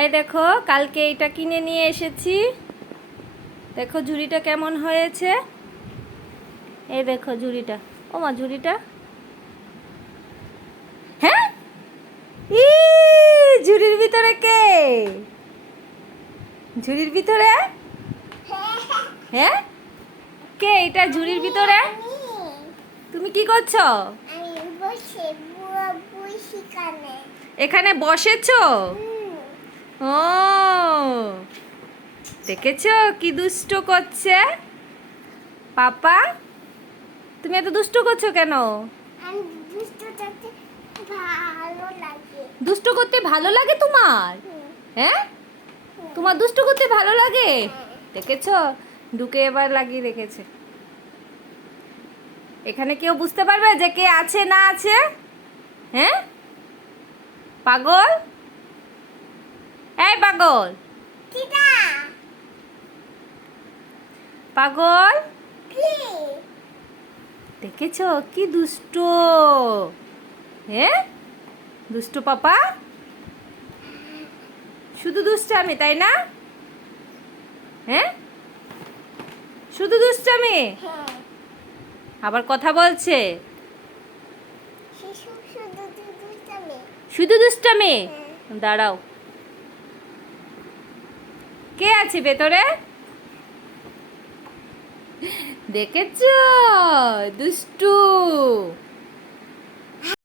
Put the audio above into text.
এই দেখো, কালকে এটা কিনে নিয়ে এসেছি। দেখো ঝুড়িটা কেমন হয়েছে। এই দেখো ঝুড়িটা। ও মা, ঝুড়িটা। হ্যাঁ, ই ঝুড়ির ভিতরে কে? ঝুড়ির ভিতরে? হ্যাঁ, কে এটা ঝুড়ির ভিতরে? তুমি কি করছো? এখানে বসেছো? ও, দেখেছো কি দুষ্ট করছে পাপা? তুমি এত দুষ্ট করছো কেন? দুষ্ট করতে ভালো লাগে তোমার? হ্যাঁ, তোমার দুষ্ট করতে ভালো লাগে? দেখেছো, ঢুকে এবার লাগিয়ে রেখেছে। এখানে কেউ বুঝতে পারবে যে কে আছে না আছে? হ্যাঁ, পাগল। এই পাগল, পাগল, দেখেছো কি দুষ্ট? হ্যাঁ, দুষ্ট পাপা। শুধু দুষ্টামি, তাই না? হ্যাঁ, শুধু দুষ্টামি, আবার কথা বলছে। শুধু দুষ্টামি। দাঁড়াও, কে আছে ভেতরে? দেখেছো দুষ্টু।